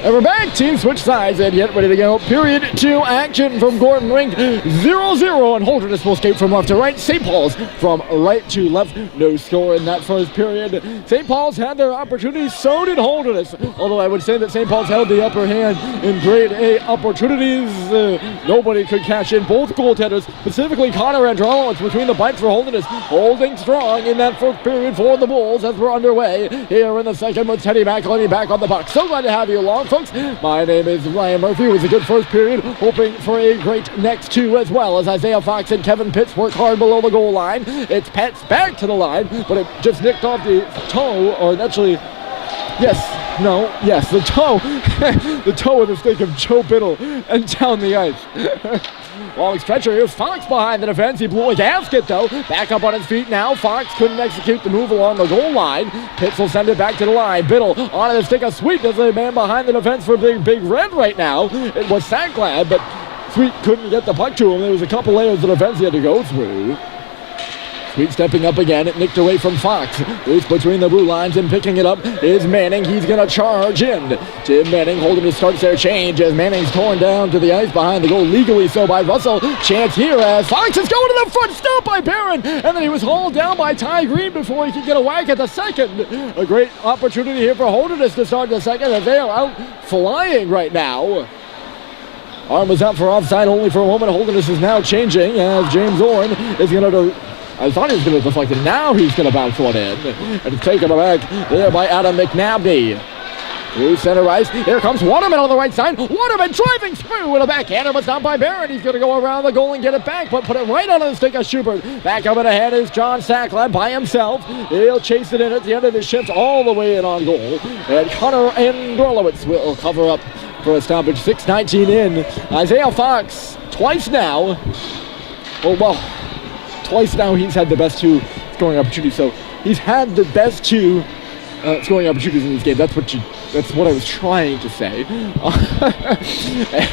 And we're back. Team switch sides and yet ready to go. Period 2 action from Gordon Rink. 0-0 and Holderness will skate from left to right. St. Paul's from right to left. No score in that first period. St. Paul's had their opportunities. So did Holderness. Although I would say that St. Paul's held the upper hand in grade A opportunities. Nobody could cash in. Both goaltenders, specifically Connor Androlowitz between the bites for Holderness, holding strong in that first period for the Bulls as we're underway here in the second with Teddy McElhinney back on the puck. So glad to have you along, folks. My name is Ryan Murphy. It was a good first period, hoping for a great next two as well as Isaiah Fox and Kevin Pitts work hard below the goal line. It's Pitts back to the line, but it just nicked off the toe, or actually, the toe. The toe with the stick of Joe Biddle and down the ice. Long stretcher. Here's Fox behind the defense. He blew a gasket, though. Back up on his feet now. Fox couldn't execute the move along the goal line. Pitts will send it back to the line. Biddle on the stick of Sweet. There's a man behind the defense for Big Red right now. It was Sacklad, but Sweet couldn't get the puck to him. There was a couple layers of defense he had to go through. Sweet stepping up again. It nicked away from Fox. Loose between the blue lines and picking it up is Manning. He's going to charge in. Tim Manning holding to starts their change as Manning's torn down to the ice behind the goal, legally so by Russell. Chance here as Fox is going to the front, stopped by Barron, and then he was hauled down by Ty Green before he could get a whack at the second. A great opportunity here for Holderness to start the second as they are out flying right now. Arm was out for offside only for a moment. Holderness is now changing as James Orn is going to... I thought he was going to deflect it. Now he's going to bounce one in. And it's taken back there by Adam McNabney. Through center ice. Here comes Waterman on the right side. Waterman driving through with a backhander, but stopped by Barron. He's going to go around the goal and get it back, but put it right on the stick of Schubert. Back up and ahead is John Sacklad by himself. He'll chase it in at the end of his shift all the way in on goal. And Connor Androlowitz will cover up for a stoppage. 6:19 in. Isaiah Fox, twice now. Twice now he's had the best two scoring opportunities. So he's had the best two scoring opportunities in this game. That's what I was trying to say.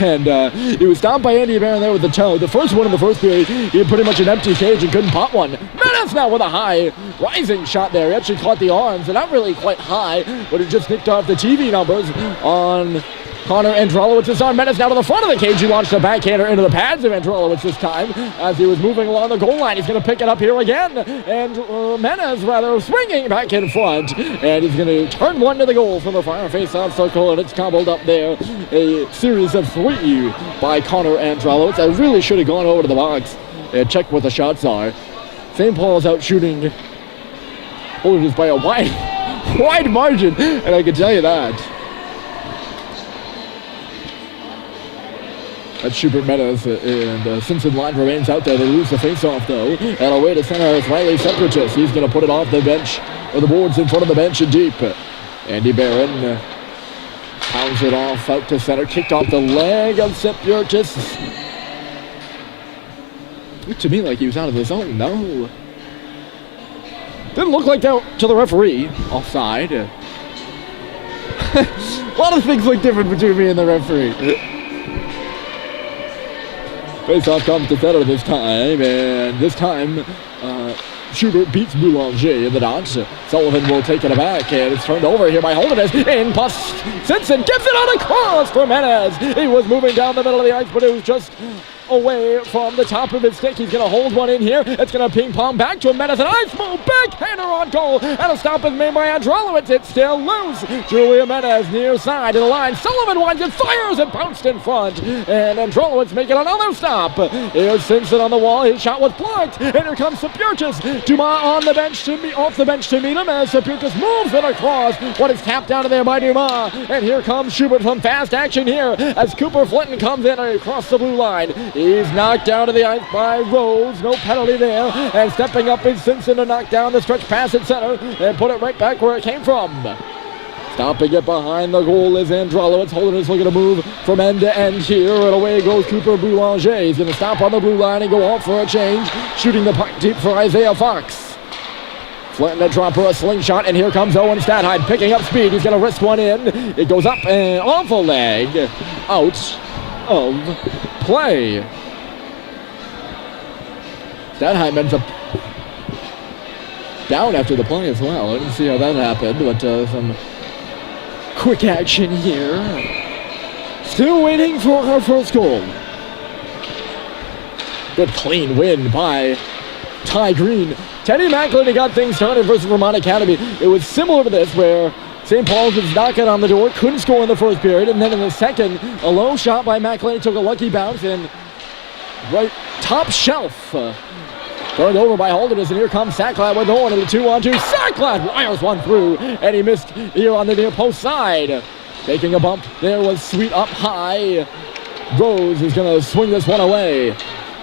And he was stopped by Andy Barron there with the toe. The first one in the first period, he had pretty much an empty cage and couldn't pop one. Menace now with a high rising shot there. He actually caught the arms, and not really quite high, but it just nicked off the TV numbers on Connor Androlowitz's arm. Menace now to the front of the cage. He launched a backhander into the pads of Androlowitz this time as he was moving along the goal line. He's going to pick it up here again. And Menace swinging back in front. And he's going to turn one to the goal from the far face-off circle. And it's cobbled up there. A series of 3 by Connor Androlowitz. I really should have gone over to the box and checked what the shots are. St. Paul's out shooting Holderness by a wide margin. And I can tell you that. That's Schubert Meadows, and Simpson line remains out there. They lose the face-off, though. And away to center is Riley Separatist. He's going to put it off the bench, or the boards in front of the bench and deep. Andy Barron pounds it off out to center. Kicked off the leg of Separatist. Looked to me like he was out of the zone. No. Didn't look like that to the referee. Offside. A lot of things look different between me and the referee. Face-off comes to center this time, and this time Schubert beats Boulanger in the dodge. Sullivan will take it back, and it's turned over here by Holderness. In pass, Simpson gives it on a cross for Menez. He was moving down the middle of the ice, but it was just away from the top of his stick. He's going to hold one in here. It's going to ping-pong back to Menez. An ice move, backhander on goal, and a stop is made by Androlowitz. It's still loose. Julia Menez near side of the line. Sullivan winds it, fires, and bounced in front. And Androlowitz making another stop. Here's Simpson on the wall. His shot was blocked. And here comes Sapurchis. Dumas on the bench off the bench to meet him as Sapurchis moves it across. What is tapped down there by Dumas. And here comes Schubert from fast action here as Cooper Flinton comes in across the blue line. He's knocked down to the ice by Rose. No penalty there. And stepping up is Simpson to knock down the stretch pass at center and put it right back where it came from. Stopping it behind the goal is Androlowitz. Holderness looking to move from end to end here. And away goes Cooper Boulanger. He's going to stop on the blue line and go off for a change. Shooting the puck deep for Isaiah Fox. Flinton to drop her a slingshot, and here comes Owen Stadheim picking up speed. He's going to wrist one in. It goes up and off a leg. Out of play. Stadheim ends up down after the play as well. I didn't see how that happened, but some quick action here. Still waiting for our first goal. Good clean win by Ty Green. Teddy McLean got things started versus Vermont Academy. It was similar to this where St. Paul's was knocking on the door, couldn't score in the first period, and then in the second, a low shot by McLean took a lucky bounce and right top shelf. Turned over by Holderness, and here comes Sacklad with Owen in the 2-on-2. Sacklad wires one through, and he missed here on the near post side. Taking a bump, there was Sweet up high. Rose is going to swing this one away.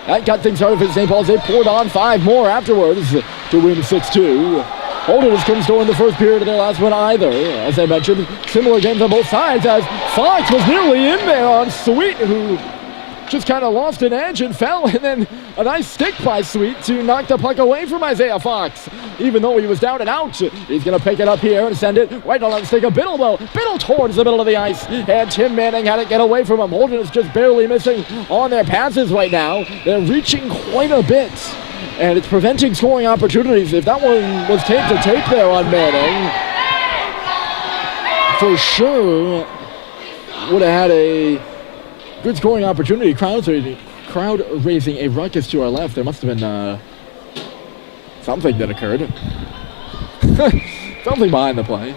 That got things started for St. Paul's. They poured on 5 more afterwards to win 6-2. Holderness couldn't score in the first period of their last one either. As I mentioned, similar games on both sides as Fox was nearly in there on Sweet, who just kind of lost an edge and fell, and then a nice stick by Sweet to knock the puck away from Isaiah Fox. Even though he was down and out, he's going to pick it up here and send it right on the stick of Biddle, though. Biddle towards the middle of the ice, and Tim Manning had to get away from him. Holderness just barely missing on their passes right now. They're reaching quite a bit, and it's preventing scoring opportunities. If that one was tape to tape there on Manning, for sure would have had a good scoring opportunity. Crowd raising a ruckus to our left. There must have been something that occurred. Something behind the play.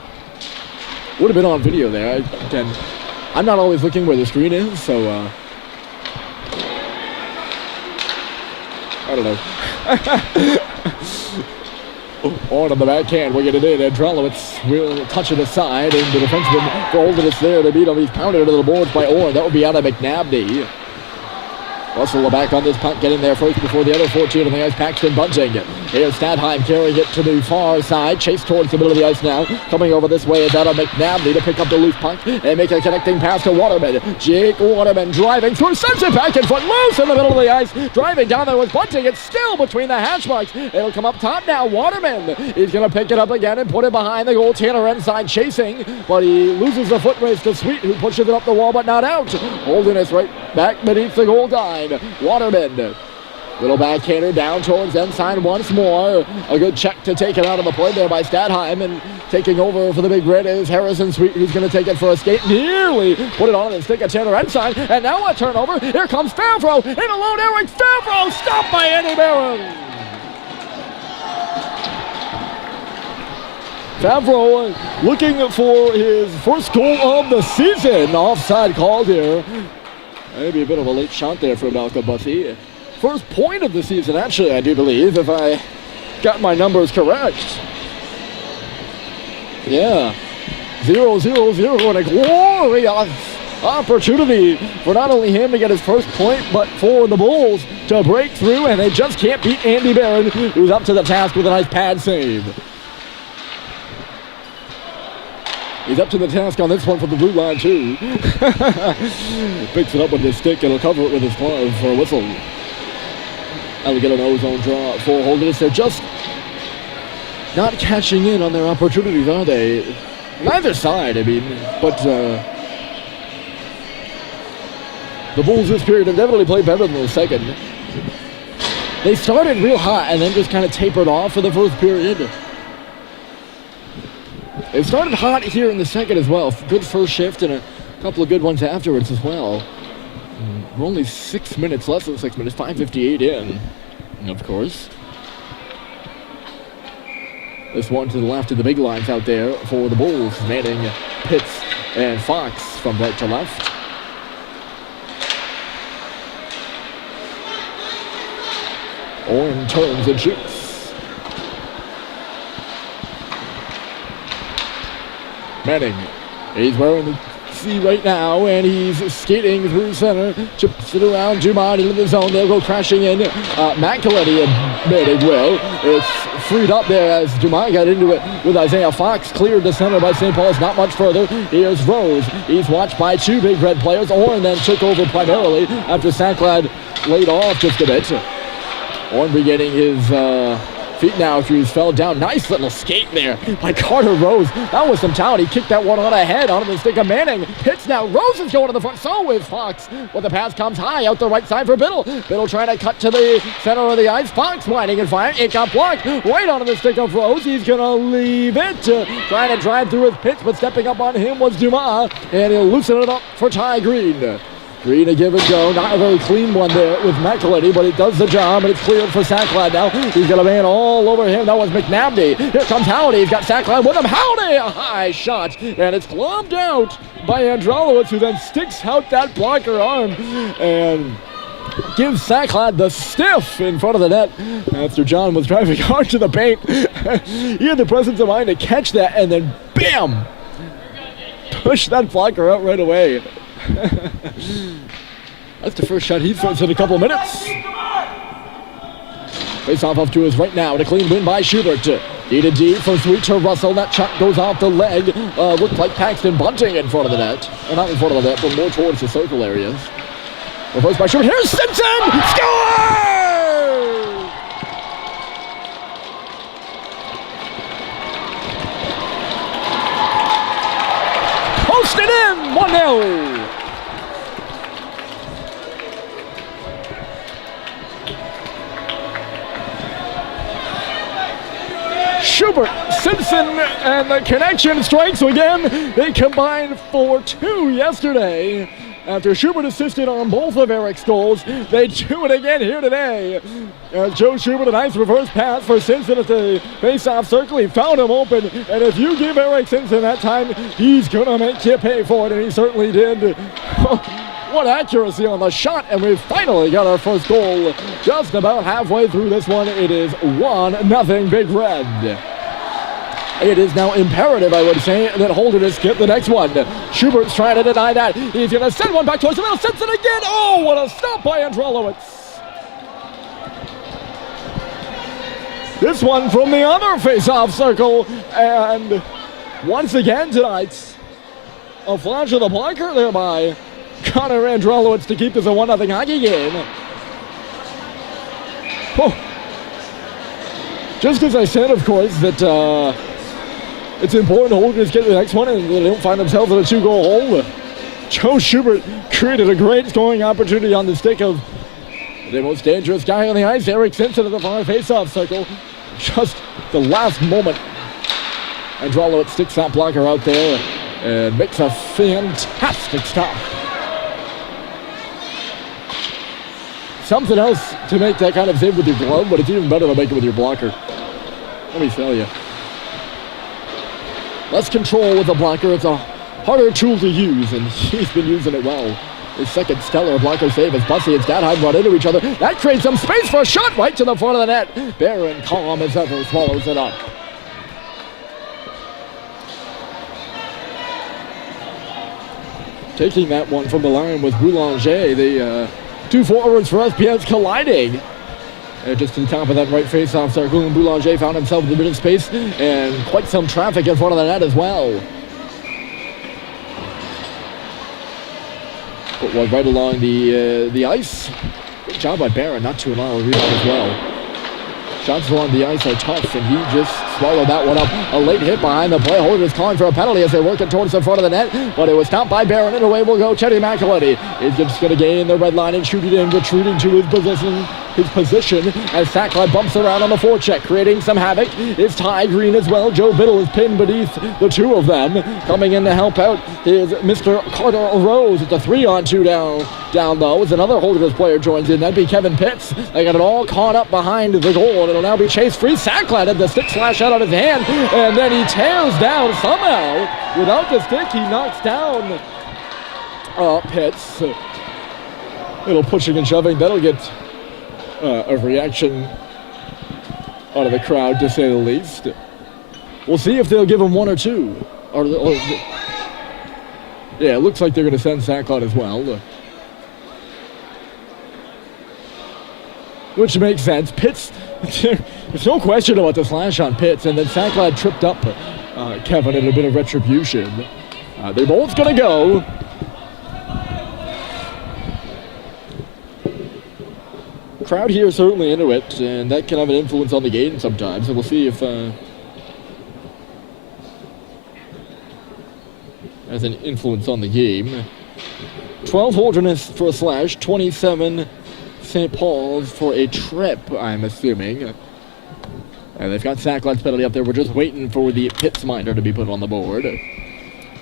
Would have been on video there. I'm not always looking where the screen is, so I don't know. On the backhand, we're getting it in, and Drelowitz will touch it aside, and the defenseman for Holderness there to beat him. He's pounded into the boards by Orr. That would be out of McNabney. Russell back on this puck, getting there first before the other 14 on the ice. Paxton bunting. Here's Stadheim carrying it to the far side. Chase towards the middle of the ice now. Coming over this way is out of McNabney to pick up the loose puck and make a connecting pass to Waterman. Jake Waterman driving through, sends it back in front, loose in the middle of the ice. Driving down there with bunting. It's still between the hash marks. It'll come up top now. Waterman is going to pick it up again and put it behind the goaltender inside chasing, but he loses the foot race to Sweet, who pushes it up the wall but not out. Holderness right back beneath the goal line. Waterman, little backhander down towards inside once more. A good check to take it out of the play there by Stadheim, and taking over for the Big Red is Harrison Sweet, who's going to take it for a skate. Nearly put it on the stick of Tanner inside, and now a turnover. Here comes Favreau, in alone Eric Favreau, stopped by Andy Barron. Favreau looking for his first goal of the season. Offside called here. Maybe a bit of a late shot there for Malcolm Bussey. First point of the season, actually, I do believe, if I got my numbers correct. Yeah. 0-0-0, and a glorious opportunity for not only him to get his first point, but for the Bulls to break through, and they just can't beat Andy Barron, who's up to the task with a nice pad save. He's up to the task on this one for the blue line, too. Picks it up with his stick, and he'll cover it with his glove for a whistle. And we get an ozone draw for Holderness. They're just not catching in on their opportunities, are they? Neither side, I mean. But the Bulls this period have definitely played better than the second. They started real hot and then just kind of tapered off for the first period. It started hot here in the second as well. Good first shift and a couple of good ones afterwards as well. We're only 6 minutes, less than 6 minutes, 5:58 in, of course. This one to the left of the big lines out there for the Bulls. Manning, Pitts, and Fox from right to left. Orn turns and shoots. Manning, he's wearing the C right now, and he's skating through center, chips it around Dumont into the zone. They'll go crashing in. McElhenney and Manning will. It's freed up there as Dumont got into it with Isaiah Fox. Cleared the center by St. Paul's, not much further. Here's Rose. He's watched by 2 Big Red players. Orn then took over primarily after Sacklad laid off just a bit. Orn beginning his Feet now, Hughes fell down. Nice little skate there by Carter Rose. That was some talent. He kicked that one on ahead onto the stick of Manning. Pitts now. Rose is going to the front. So is Fox. Well, the pass comes high out the right side for Biddle. Biddle trying to cut to the center of the ice. Fox winding and firing. It got blocked right onto the stick of Rose. He's going to leave it. Trying to drive through with Pitts, but stepping up on him was Dumas. And he'll loosen it up for Ty Green. Green a give and go. Not a very clean one there with McElhinney, but it does the job, and it's cleared for Sacklad now. He's got a man all over him. That was McNabney. Here comes Howdy. He's got Sacklad with him. Howdy! A high shot, and it's gloved out by Androlowicz, who then sticks out that blocker arm and gives Sacklad the stiff in front of the net after John was driving hard to the paint. He had the presence of mind to catch that, and then bam! Push that blocker out right away. That's the first shot he's thrown in a couple of minutes. Face off to his right now, and a clean win by Schubert. D to D from Sweet to Russell. That shot goes off the leg. Looked like Paxton Bunting in front of the net. Or not in front of the net, but more towards the circle areas. Reversed by Schubert. Here's Simpson! Score! Posted in! 1-0. Schubert, Simpson, and the connection strikes again. They combined for 2 yesterday. After Schubert assisted on both of Eric's goals, they do it again here today. Joe Schubert, a nice reverse pass for Simpson at the face-off circle. He found him open, and if you give Eric Simpson that time, he's going to make you pay for it, and he certainly did. What accuracy on the shot, and we've finally got our first goal just about halfway through this one. It is 1-0 Big Red. It is now imperative, I would say, that Holderness get the next one. Schubert's trying to deny that. He's going to send one back towards the middle. Simpson again. Oh, what a stop by Androlowicz. This one from the other face-off circle. And once again tonight, a flash of the blocker there by Connor Androlowicz to keep this a 1-0 hockey game. Oh. Just as I said, of course, that it's important Holderness get the next one and they don't find themselves in a 2-goal hole. Joe Schubert created a great scoring opportunity on the stick of the most dangerous guy on the ice, Eric Simpson, at the far face-off circle. Just the last moment, Androlowicz sticks that blocker out there and makes a fantastic stop. Something else to make that kind of save with your glove, but it's even better to make it with your blocker. Let me tell you. Less control with the blocker. It's a harder tool to use, and he's been using it well. His second stellar blocker save as Bussey and Stadheim run into each other. That creates some space for a shot right to the front of the net. Barron, calm as ever, swallows it up. Taking that one from the line was Boulanger. The two forwards for SPS colliding. Just to the top of that right face-off circle, and Boulanger found himself in the middle space, and quite some traffic in front of the net as well. Put one right along the ice. Good job by Barron, not to allow a rebound as well. Shots along the ice are tough, and he just swallowed that one up. A late hit behind the play. Holderness calling for a penalty as they're working towards the front of the net, but it was stopped by Barron, and away will go Chetty McElhinney. He's just going to gain the red line and shoot it in, retreating to his position as Sacklad bumps around on the forecheck, creating some havoc. It's Ty Green as well. Joe Biddle is pinned beneath the two of them. Coming in to help out is Mr. Carter Rose. It's a 3-on-2 down low as another Holderness player joins in. That'd be Kevin Pitts. They got it all caught up behind the goal, and it'll now be chased free. Sacklad had the stick slash out on his hand, and then he tears down somehow. Without the stick, he knocks down Pitts. Little pushing and shoving. That'll get a reaction out of the crowd, to say the least. We'll see if they'll give him one or two. Yeah, it looks like they're going to send Sacklad as well. Which makes sense. Pitts, there's no question about the slash on Pitts, and then Sacklad tripped up Kevin in a bit of retribution. They're both going to go. Crowd here is certainly into it, and that can have an influence on the game sometimes. So we'll see if has an influence on the game. 12 Holderness for a slash, 27 St. Paul's for a trip, I'm assuming. And they've got Sacklett's penalty up there. We're just waiting for the Pitts minor to be put on the board.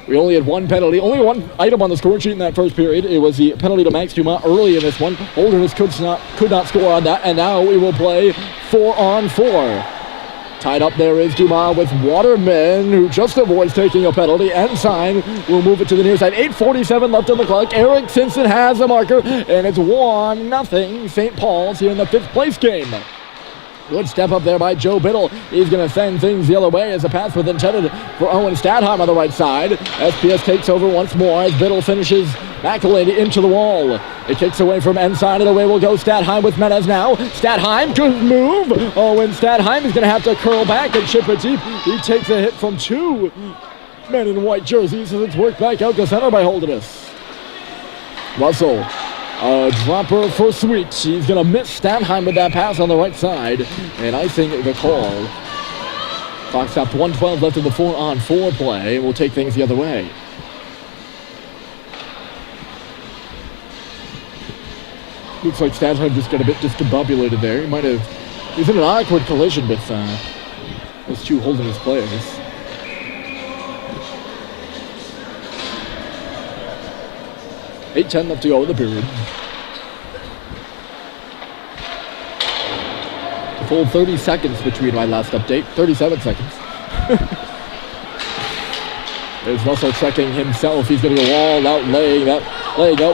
We only had one penalty, only one item on the score sheet in that first period. It was the penalty to Max Dumas early in this one. Holderness could not score on that, and now we will play 4-on-4. Tied up there is Dumas with Waterman, who just avoids taking a penalty. Ensign will move it to the near side. 8:47 left on the clock. Eric Simpson has a marker, and it's 1-0 St. Paul's here in the 5th place game. Good step up there by Joe Biddle. He's going to send things the other way as a pass was intended for Owen Stadheim on the right side. SPS takes over once more as Biddle finishes McElady into the wall. It kicks away from Ensign, and away will go Stadheim with Menez now. Stadheim, good move. Owen Stadheim is going to have to curl back and chip it deep. He takes a hit from 2 men in white jerseys as it's worked back out to center by Holderness. Russell. A dropper for Sweet. He's going to miss Stadheim with that pass on the right side. And I think the call. Clock stopped 1:12 left in the 4-on-4 play. We'll take things the other way. Looks like Stadheim just got a bit discombobulated there. He's in an awkward collision with those 2 Holderness players. 8:10 left to go in the period. A full 30 seconds between my last update. 37 seconds. There's Russell checking himself. He's going to go all out, laying out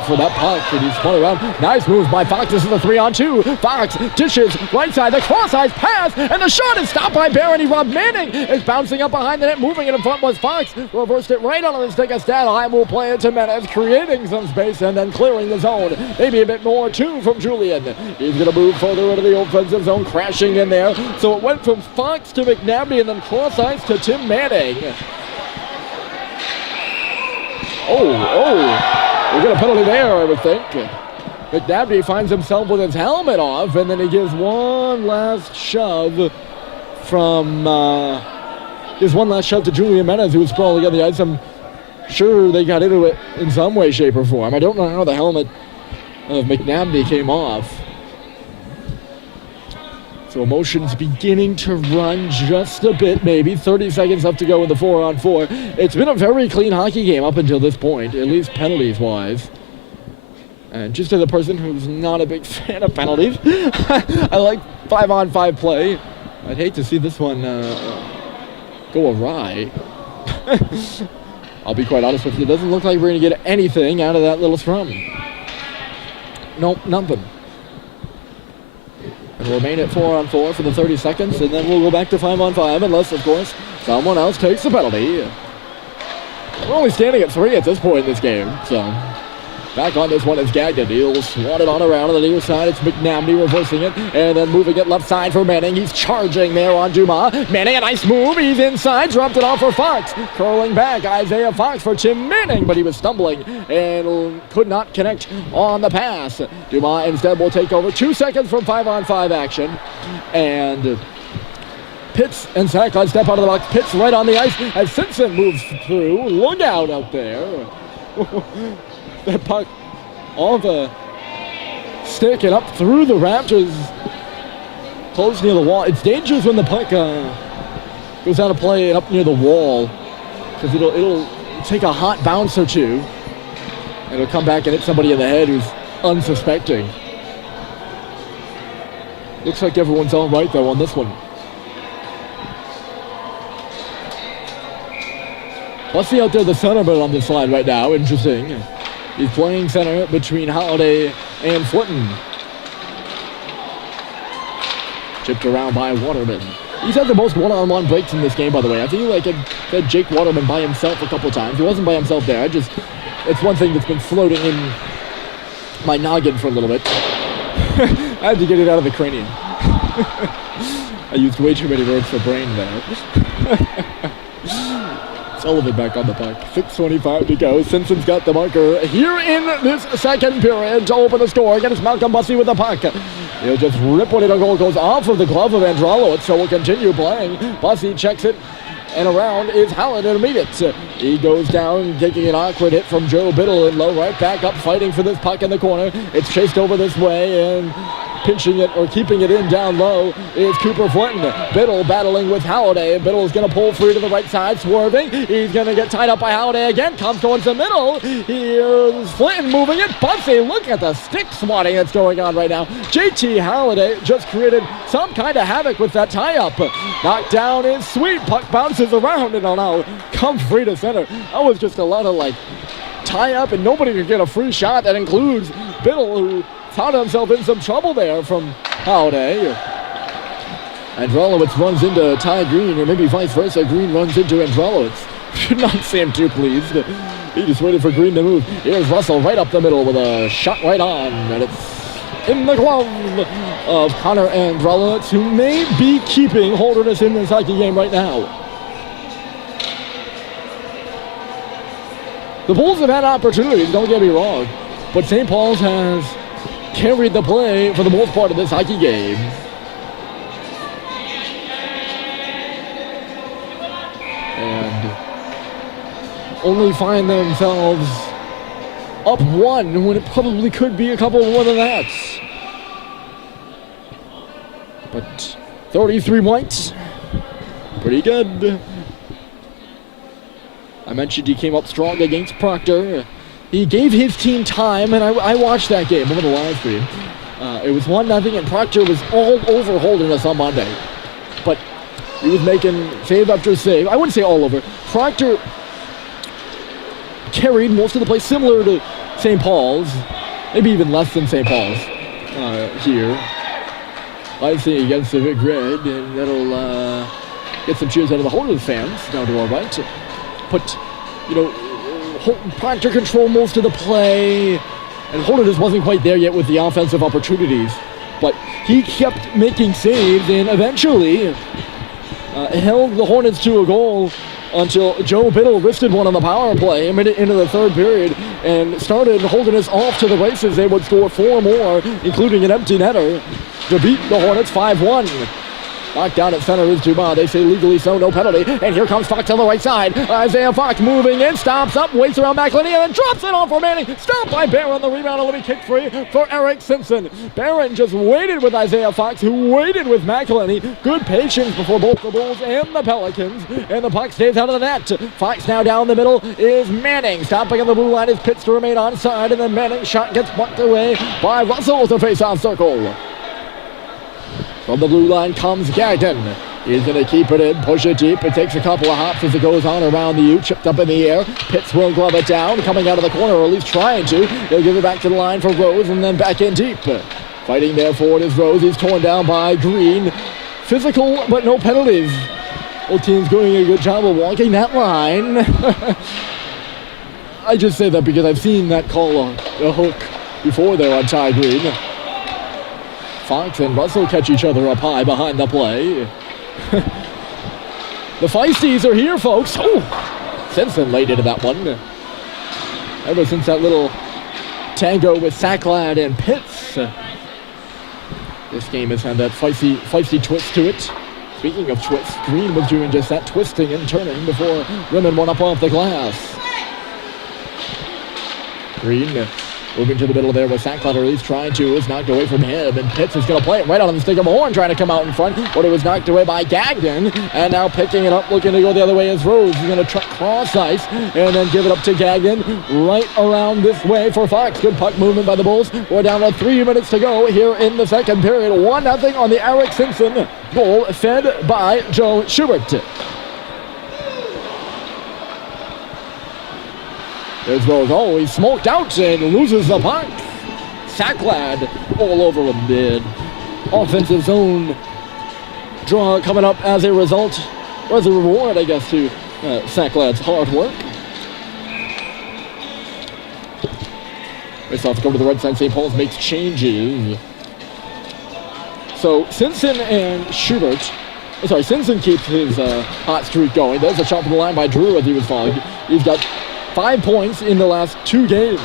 for that puck, and he's spun around. Nice moves by Fox. This is a 3-on-2. Fox dishes right side, the cross-eyes pass, and the shot is stopped by Barony. Rob Manning is bouncing up behind the net. Moving it in front was Fox. Reversed it right on the stick of Stadheim. Will play it to Menez, creating some space and then clearing the zone. Maybe a bit more, too, from Julian. He's going to move further into the offensive zone, crashing in there. So it went from Fox to McNabney and then cross-eyes to Tim Manning. We got a penalty there, I would think. McNabney finds himself with his helmet off, and then he gives one last shove from, to Julian Menez, who was sprawling on the ice. I'm sure they got into it in some way, shape, or form. I don't know how the helmet of McNabney came off. So emotions beginning to run just a bit, maybe. 30 seconds left to go in the 4-on-4. It's been a very clean hockey game up until this point, at least penalties-wise. And just as a person who's not a big fan of penalties, I like 5-on-5 play. I'd hate to see this one go awry. I'll be quite honest with you. It doesn't look like we're going to get anything out of that little scrum. Nope, nothing. And we'll remain at 4-on-4 for the 30 seconds, and then we'll go back to 5-on-5, unless, of course, someone else takes the penalty. We're only standing at 3 at this point in this game, so back on this one is Gagnon. He'll swat it on around on the near side. It's McNabney reversing it, and then moving it left side for Manning. He's charging there on Dumas. Manning, a nice move. He's inside, dropped it off for Fox. Curling back, Isaiah Fox for Tim Manning, but he was stumbling and could not connect on the pass. Dumas instead will take over. 2 seconds from 5-on-5 action, and Pitts and Sackline step out of the box. Pitts right on the ice as Simpson moves through. Look out there. That puck off the stick and up through the Raptors, close near the wall. It's dangerous when the puck goes out of play and up near the wall, because it'll take a hot bounce or two, and it'll come back and hit somebody in the head who's unsuspecting. Looks like everyone's all right though on this one. Bussy out there, the centerman on this line right now. Interesting. He's playing center between Holiday and Flinton. Chipped around by Waterman. He's had the most one-on-one breaks in this game, by the way. I feel like I've had Jake Waterman by himself a couple times. He wasn't by himself there. It's one thing that's been floating in my noggin for a little bit. I had to get it out of the cranium. I used way too many words for brain there. It's Sullivan back on the puck. 6:25 to go. Simpson's got the marker here in this second period to open the score against Malcolm Bussey with the puck. He'll just rip when it. A goal goes off of the glove of Androlowitz, so we'll continue playing. Bussey checks it, and around is Howland to meet it. He goes down, taking an awkward hit from Joe Biddle in low right, back up, fighting for this puck in the corner. It's chased over this way, and pinching it or keeping it in down low is Cooper Flinton. Biddle battling with Halliday. Biddle's going to pull free to the right side, swerving. He's going to get tied up by Halliday again. Comes towards the middle. Here's Flinton moving it. Bussey, look at the stick swatting that's going on right now. JT Halliday just created some kind of havoc with that tie-up. Knocked down is Sweet. Puck bounces around and now come free to center. That was just a lot of tie-up, and nobody could get a free shot. That includes Biddle, who found himself in some trouble there from Halliday. Androlowitz runs into Ty Green, or maybe vice versa. Green runs into Androlowitz. Should not seem too pleased. He just waited for Green to move. Here's Russell right up the middle with a shot right on, and it's in the glove of Connor Androlowitz, who may be keeping Holderness in this hockey game right now. The Bulls have had opportunities, don't get me wrong, but St. Paul's has carried the play for the most part of this hockey game. And only find themselves up one when it probably could be a couple more than that. But 33 points, pretty good. I mentioned he came up strong against Proctor. He gave his team time, and I watched that game over the live stream. It was 1-0, and Proctor was all over Holderness on Monday. But he was making save after save. I wouldn't say all over. Proctor carried most of the play, similar to St. Paul's. Maybe even less than St. Paul's here. I'd say against the big red, and that'll get some cheers out of the Holderness fans down to our right. But, Proctor controlled most of the play, and Holderness wasn't quite there yet with the offensive opportunities, but he kept making saves and eventually held the Hornets to a goal until Joe Biddle wristed one on the power play a minute into the third period and started Holderness off to the races. They would score 4 more, including an empty netter, to beat the Hornets 5-1. Knocked down at center is Dumas. They say legally so, no penalty. And here comes Fox on the right side. Isaiah Fox moving in, stops up, waits around McElhinney, and then drops it off for Manning. Stopped by Barron. The rebound will be kicked free for Eric Simpson. Barron just waited with Isaiah Fox, who waited with McElhinney. Good patience before both the Bulls and the Pelicans. And the puck stays out of the net. Fox now down the middle is Manning. Stopping on the blue line is Pitts to remain onside. And then Manning's shot gets bucked away by Russell to face-off circle. From the blue line comes Gagnon. He's going to keep it in, push it deep. It takes a couple of hops as it goes on around the U. Chipped up in the air. Pitts will glove it down, coming out of the corner, or at least trying to. He'll give it back to the line for Rose and then back in deep. Fighting there for it is Rose. He's torn down by Green. Physical, but no penalties. Both teams doing a good job of walking that line. I just say that because I've seen that call a hook before there on Ty Green. Fox and Russell catch each other up high behind the play. The Feisties are here, folks. Oh, Simpson laid into that one. Ever since that little tango with Sacklad and Pitts, this game has had that feisty twist to it. Speaking of twists, Green was doing just that, twisting and turning before rimming one up off the glass. Green moving to the middle there with Sacklad, or at least trying to. It's knocked away from him, and Pitts is going to play it right on the stick of Horn, trying to come out in front, but it was knocked away by Gagnon, and now picking it up, looking to go the other way is Rose. He's going to truck cross ice, and then give it up to Gagnon, right around this way for Fox. Good puck movement by the Bulls. We're down to 3 minutes to go here in the second period. 1-0 on the Eric Simpson goal, fed by Joe Schubert. There's Rose. Oh, he's smoked out and loses the puck. Sacklad all over him did. Offensive zone draw coming up as a result, or as a reward, I guess, to Sacklad's hard work. Face off, go to the right side. St. Paul's makes changes. So Simpson and Schubert Simpson keeps his hot streak going. There's a shot from the line by Drew as he was fouled. He's got 5 points in the last 2 games.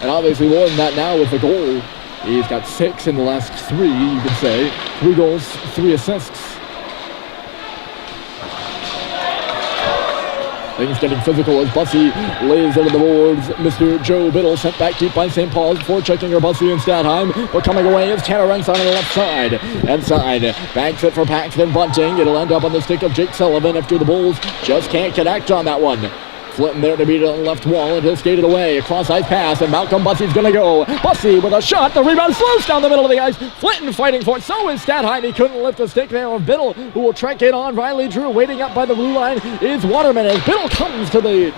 And obviously more than that now with the goal. He's got 6 in the last 3, you could say. 3 goals, 3 assists. Things getting physical as Bussey lays into the boards. Mr. Joe Biddle sent back deep by St. Paul's before checking her Bussey and Statheim. But coming away is Tanner Ensign on the left side. Ensign backs it for Paxton Bunting. It'll end up on the stick of Jake Sullivan after the Bulls just can't connect on that one. Flinton there to beat it on the left wall, and he'll skate it away. Cross ice pass, and Malcolm Bussey's gonna go. Bussey with a shot, the rebound slows down the middle of the ice. Flinton fighting for it, so is Statheim. He couldn't lift the stick there of Biddle, who will trek it on. Riley Drew waiting up by the blue line is Waterman, as Biddle comes to the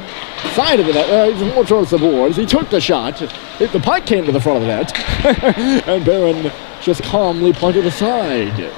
side of the net. He's more towards the boards. He took the shot. The puck came to the front of the net, and Barron just calmly punted aside.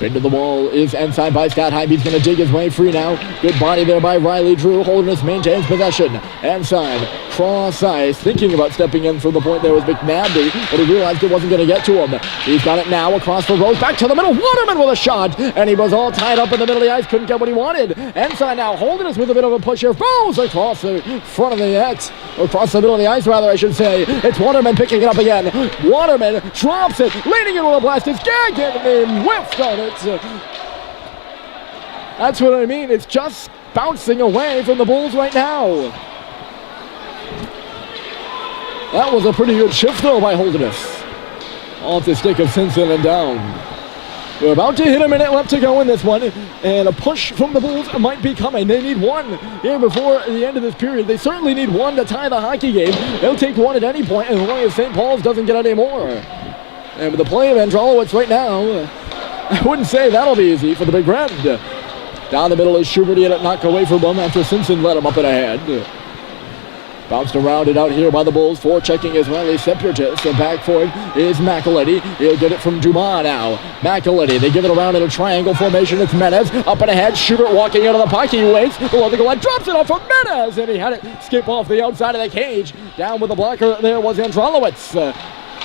Into the wall is Ensign by Statheim. He's going to dig his way free now. Good body there by Riley Drew. Holderness maintains possession. Ensign, cross ice, thinking about stepping in from the point there was McNabby, but he realized it wasn't going to get to him. He's got it now across the road, back to the middle. Waterman with a shot, and he was all tied up in the middle of the ice. Couldn't get what he wanted. Ensign now, Holderness with a bit of a push here. Falls across the front of the net, across the middle of the ice, rather, I should say. It's Waterman picking it up again. Waterman drops it, leaning into a blast. It's gagged and he whiffed on it. That's what I mean. It's just bouncing away from the Bulls right now. That was a pretty good shift, though, by Holderness. Off the stick of Simpson and down. We're about to hit a minute left to go in this one, and a push from the Bulls might be coming. They need one here before the end of this period. They certainly need one to tie the hockey game. They'll take one at any point as long as St. Paul's doesn't get any more. And with the play of Androlowicz right now, I wouldn't say that'll be easy for the Big Red. Down the middle is Schubert. He had it knocked away from him after Simpson let him up and ahead. Bounced around it out here by the Bulls. Forechecking is Riley Seputis. And back for it is McElhenney. He'll get it from Dumas now. McElhenney. They give it around in a triangle formation. It's Menez. Up and ahead. Schubert walking out of the puck. He waits. Below the goal line. Drops it off for Menez. And he had it skip off the outside of the cage. Down with the blocker there was Androlowicz.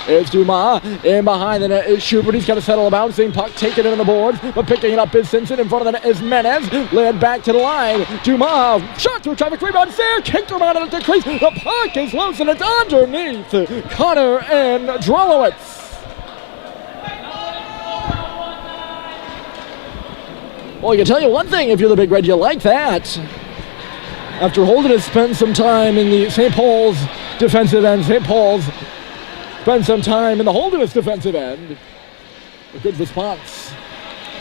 It's Dumas. In behind the net is Schubert. He's got to settle a bouncing puck. Taking it in the boards. But picking it up is Simpson. In front of the net is Menez. Led back to the line. Dumas. Shot through traffic. Rebound there. Kicked him out of the crease. The puck is loose and it's underneath Connor and Drolowitz. Well, I can tell you one thing, if you're the Big Red, you like that. After Holderness spent some time in the St. Paul's defensive end, St. Paul's spend some time in the Holderness defensive end. A good response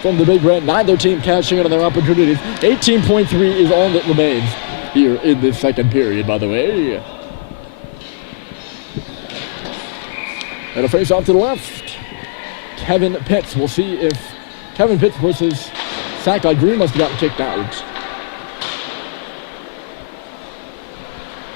from the Big Red. Neither team cashing in on their opportunities. 18.3 is all that remains here in this second period, by the way. And a face off to the left. Kevin Pitts. We'll see if Kevin Pitts versus Sackeye Green must have gotten kicked out.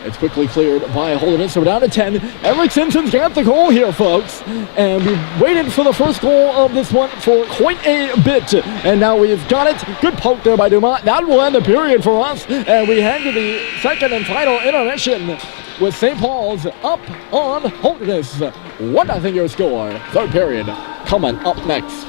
It's quickly cleared by Holderness, so we're down to 10. Eric Simpson's got the goal here, folks. And we've waited for the first goal of this one for quite a bit. And now we've got it. Good poke there by Dumas. That will end the period for us. And we head to the second and final intermission with St. Paul's up on Holderness. 1-0 your score. Third period coming up next.